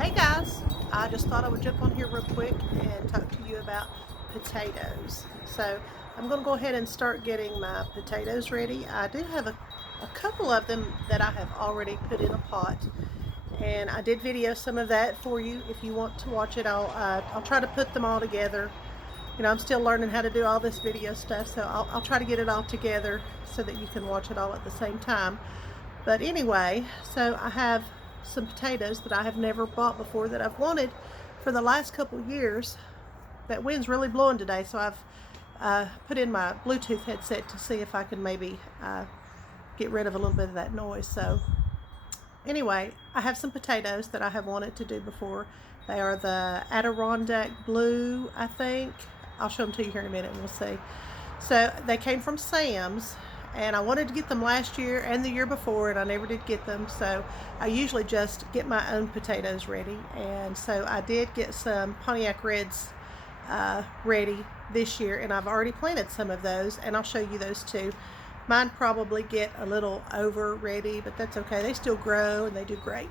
Hey guys, I just thought I would jump on here real quick and talk to you about potatoes. So I'm going to go ahead and start getting my potatoes ready. I do have a couple of them that I have already put in a pot, and I did video some of that for you. If you want to watch it, I'll try to put them all together. You know, I'm still learning how to do all this video stuff, so I'll try to get it all together so that you can watch it all at the same time. But anyway, so I have some potatoes that I have never bought before that I've wanted for the last couple years. That wind's really blowing today, so I've put in my Bluetooth headset to see if I can maybe get rid of a little bit of that noise. So anyway, I have some potatoes that I have wanted to do before. They are the Adirondack Blue, I think. I'll show them to you here in a minute and we'll see. So they came from Sam's, and I wanted to get them last year and the year before, and I never did get them. So I usually just get my own potatoes ready, and so I did get some Pontiac Reds ready this year, and I've already planted some of those, and I'll show you those too. Mine probably get a little over ready, but that's okay. They still grow and they do great.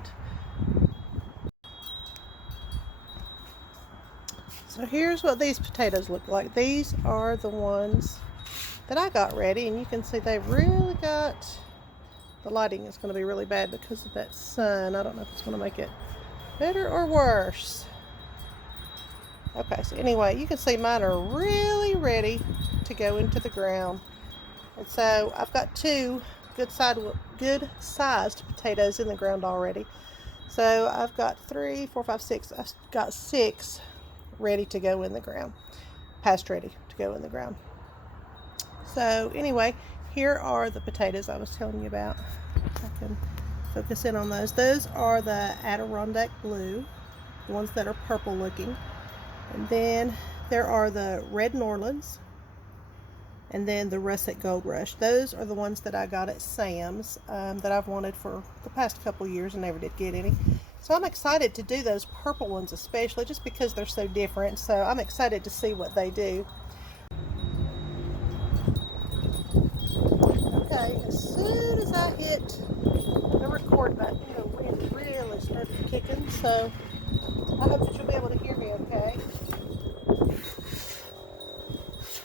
So here's what these potatoes look like. These are the ones that I got ready, and you can see they've really got, the lighting is going to be really bad because of that sun. I don't know if it's going to make it better or worse. Okay, so anyway, you can see mine are really ready to go into the ground. And so I've got two good-sized potatoes in the ground already. So I've got 3, 4, 5, 6. I've got 6 ready to go in the ground, past ready to go in the ground. So anyway, here are the potatoes I was telling you about. I can focus in on those. Those are the Adirondack Blue, the ones that are purple looking. And then there are the Red Norlands, and then the Russet Gold Rush. Those are the ones that I got at Sam's that I've wanted for the past couple years and never did get any. So I'm excited to do those purple ones especially, just because they're so different. So I'm excited to see what they do. Okay, as soon as I hit the record button, the wind really started kicking, so I hope that you'll be able to hear me okay.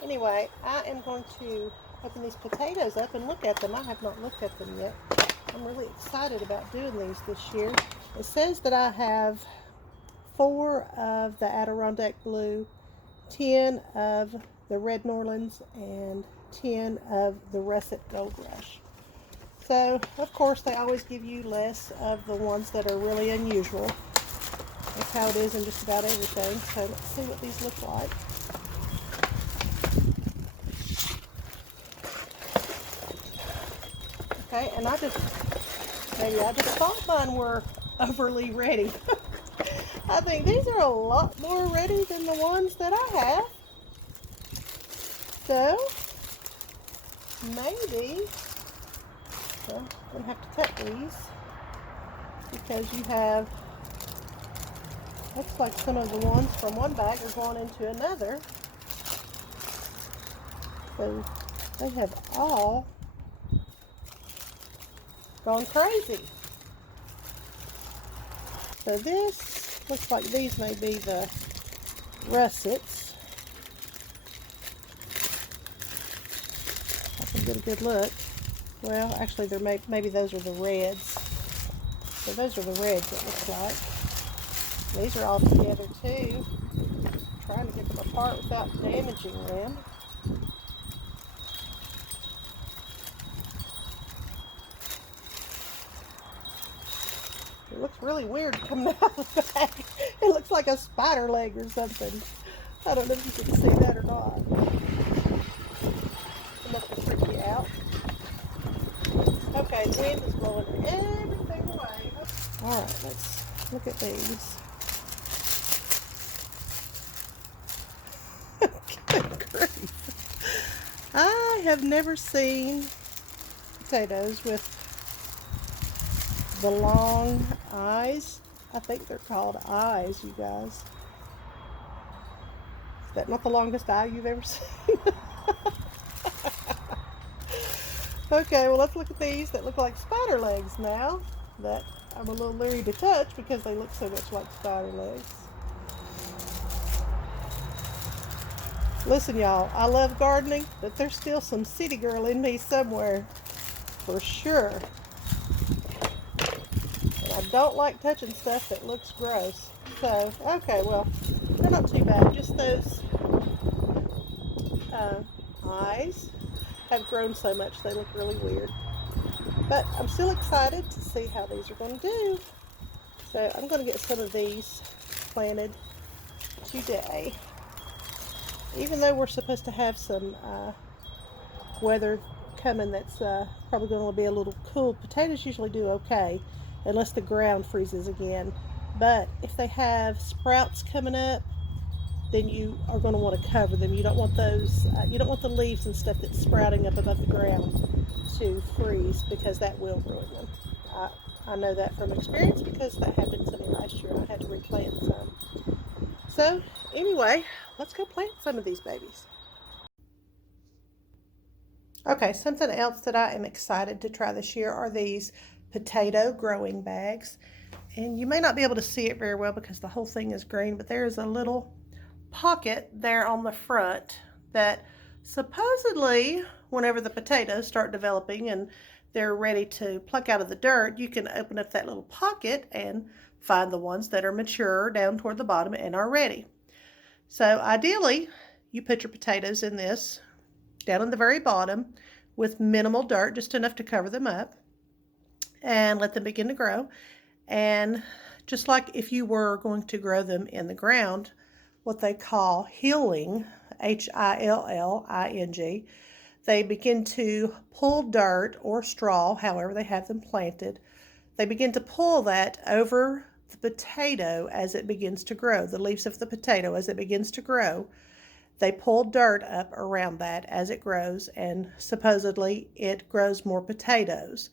Anyway, I am going to open these potatoes up and look at them. I have not looked at them yet. I'm really excited about doing these this year. It says that I have 4 of the Adirondack Blue, 10 of the Red Norlands, and 10 of the Russet Gold Rush. So, of course, they always give you less of the ones that are really unusual. That's how it is in just about everything. So, let's see what these look like. Okay, and I just thought mine were overly ready. I think these are a lot more ready than the ones that I have. So, maybe, well, I'm going to have to cut these because you have, looks like some of the ones from one bag are going into another. So, they have all gone crazy. So this looks like these may be the russets. I can get a good look. Well, actually, maybe those are the reds. So those are the reds, it looks like. These are all together too. I'm trying to get them apart without damaging them. It looks really weird coming out of the bag. It looks like a spider leg or something. I don't know if you can see that or not. Enough to freak you out. Okay, the wind is blowing everything away. Alright, let's look at these. Good grief. I have never seen potatoes with the long eyes. I think they're called eyes, you guys. Is that not the longest eye you've ever seen? Okay, well, let's look at these that look like spider legs now. that I'm a little leery to touch because they look so much like spider legs. Listen, y'all, I love gardening, but there's still some city girl in me somewhere, for sure. And I don't like touching stuff that looks gross. So, okay, well, they're not too bad. Just those eyes have grown so much they look really weird. But I'm still excited to see how these are going to do. So I'm going to get some of these planted today. Even though we're supposed to have some weather coming that's probably going to be a little cool, potatoes usually do okay unless the ground freezes again. But if they have sprouts coming up, then you are going to want to cover them. You don't want those, you don't want the leaves and stuff that's sprouting up above the ground to freeze, because that will ruin them. I know that from experience because that happened to me last year. I had to replant some. So anyway, let's go plant some of these babies. Okay, something else that I am excited to try this year are these potato growing bags. And you may not be able to see it very well because the whole thing is green, but there is a little pocket there on the front that supposedly whenever the potatoes start developing and they're ready to pluck out of the dirt, you can open up that little pocket and find the ones that are mature down toward the bottom and are ready. So ideally, you put your potatoes in this down in the very bottom with minimal dirt, just enough to cover them up, and let them begin to grow. And just like if you were going to grow them in the ground, what they call hilling, H-I-L-L-I-N-G, they begin to pull dirt or straw, however they have them planted. They begin to pull that over the potato as it begins to grow, the leaves of the potato as it begins to grow. They pull dirt up around that as it grows, and supposedly it grows more potatoes.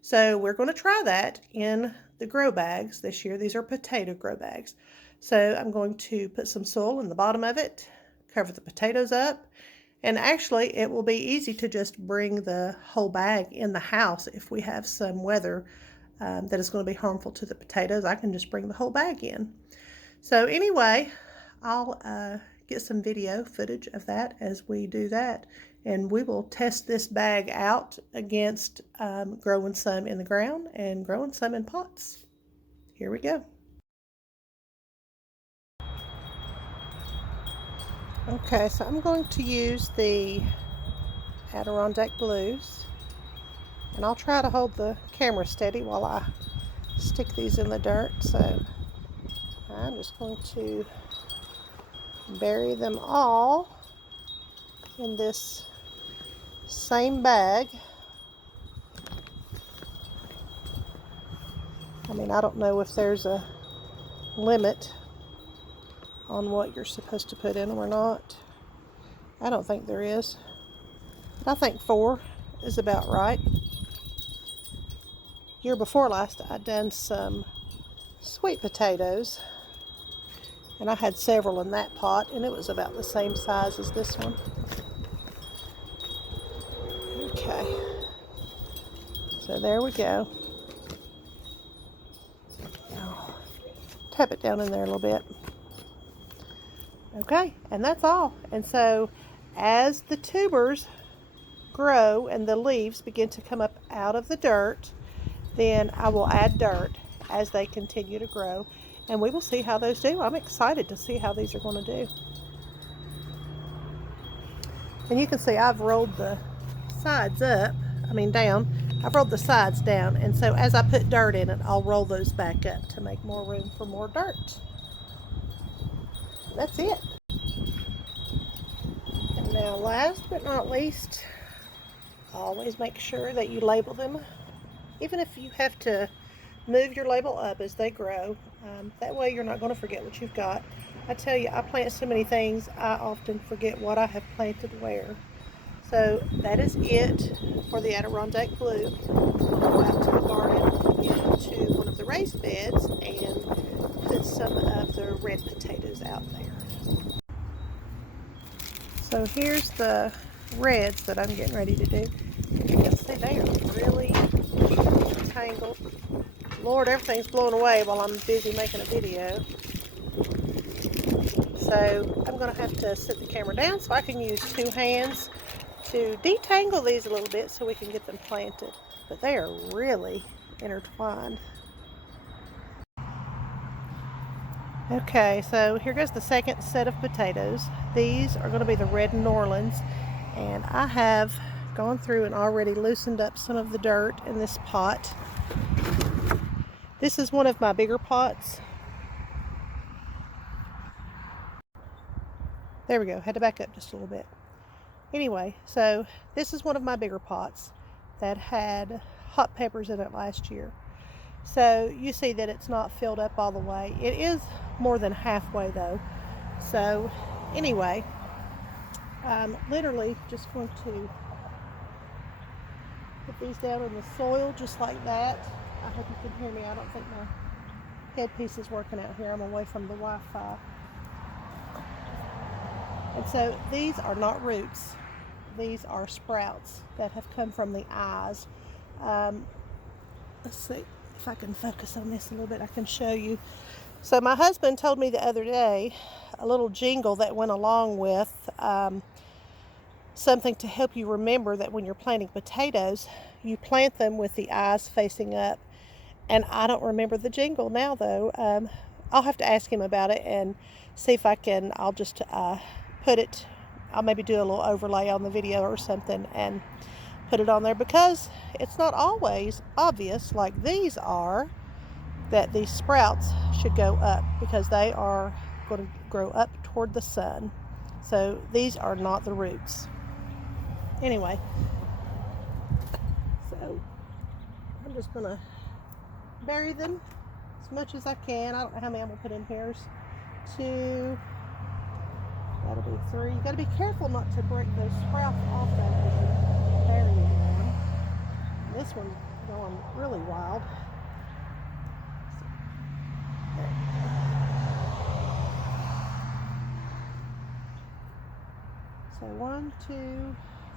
So we're going to try that in the grow bags this year. These are potato grow bags. So I'm going to put some soil in the bottom of it, cover the potatoes up, and actually it will be easy to just bring the whole bag in the house if we have some weather that is going to be harmful to the potatoes. I can just bring the whole bag in. So anyway, I'll get some video footage of that as we do that, and we will test this bag out against growing some in the ground and growing some in pots. Here we go. Okay, so I'm going to use the Adirondack Blues, and I'll try to hold the camera steady while I stick these in the dirt. So I'm just going to bury them all in this same bag. I mean, I don't know if there's a limit on what you're supposed to put in them or not. I don't think there is, but I think 4 is about right. Year before last, I'd done some sweet potatoes, and I had several in that pot, and it was about the same size as this one. Okay, so there we go. Now, tap it down in there a little bit. Okay, and that's all. And so as the tubers grow and the leaves begin to come up out of the dirt, then I will add dirt as they continue to grow, and we will see how those do. I'm excited to see how these are going to do. And you can see I've rolled the sides up, down. I've rolled the sides down, and so as I put dirt in it, I'll roll those back up to make more room for more dirt. That's it. And now, last but not least, always make sure that you label them, even if you have to move your label up as they grow. That way you're not going to forget what you've got. I tell you, I plant so many things, I often forget what I have planted where. So that is it for the Adirondack Blue. Go out to the garden, into one of the raised beds, and put some of the red potatoes out there. So here's the reds that I'm getting ready to do. You can see they are really tangled. Lord, everything's blowing away while I'm busy making a video. So I'm going to have to set the camera down so I can use 2 hands to detangle these a little bit so we can get them planted. But they are really intertwined. Okay, so here goes the second set of potatoes. These are going to be the red New Orleans, and I have gone through and already loosened up some of the dirt in this pot. This is one of my bigger pots. There we go, had to back up just a little bit. Anyway, so this is one of my bigger pots that had hot peppers in it last year. So you see that it's not filled up all the way. It is more than halfway though. So anyway, I'm literally just going to put these down in the soil just like that. I hope you can hear me. I don't think my headpiece is working out here. I'm away from the Wi-Fi. And so these are not roots. These are sprouts that have come from the eyes. Let's see if I can focus on this a little bit. I can show you. So my husband told me the other day a little jingle that went along with something to help you remember that when you're planting potatoes, you plant them with the eyes facing up. And I don't remember the jingle now though. I'll have to ask him about it and see if I can, I'll just put it, I'll maybe do a little overlay on the video or something and put it on there, because it's not always obvious like these are that these sprouts should go up, because they are going to grow up toward the sun. So these are not the roots. Anyway, so I'm just going to bury them as much as I can. I don't know how many I'm going to put in here. 2, that'll be 3. You got to be careful not to break those sprouts off though as you bury them. This one's going really wild. So 1, 2,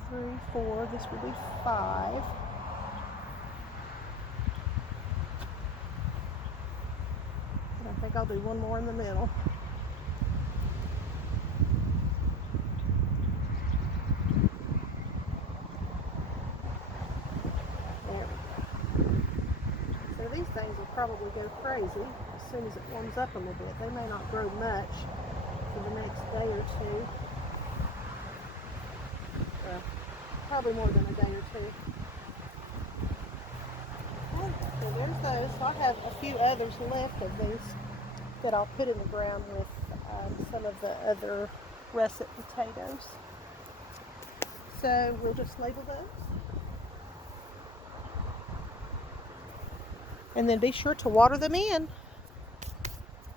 3, 4. This will be 5. And I think I'll do one more in the middle. There we go. So these things will probably go crazy as soon as it warms up a little bit. They may not grow much for the next day or 2. Probably more than a day or 2. Okay, so there's those. So I have a few others left of these that I'll put in the ground with some of the other russet potatoes. So we'll just label those. And then be sure to water them in.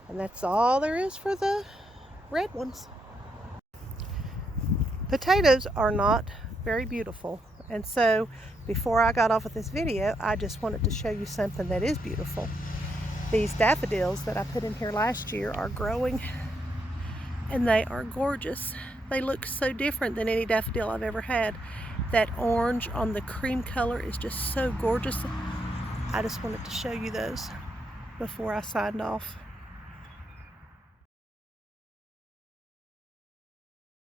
And that's all there is for the red ones. Potatoes are not very beautiful, and so before I got off with this video, I just wanted to show you something that is beautiful. These daffodils that I put in here last year are growing, and they are gorgeous. They look so different than any daffodil I've ever had. That orange on the cream color is just so gorgeous. I just wanted to show you those before I signed off.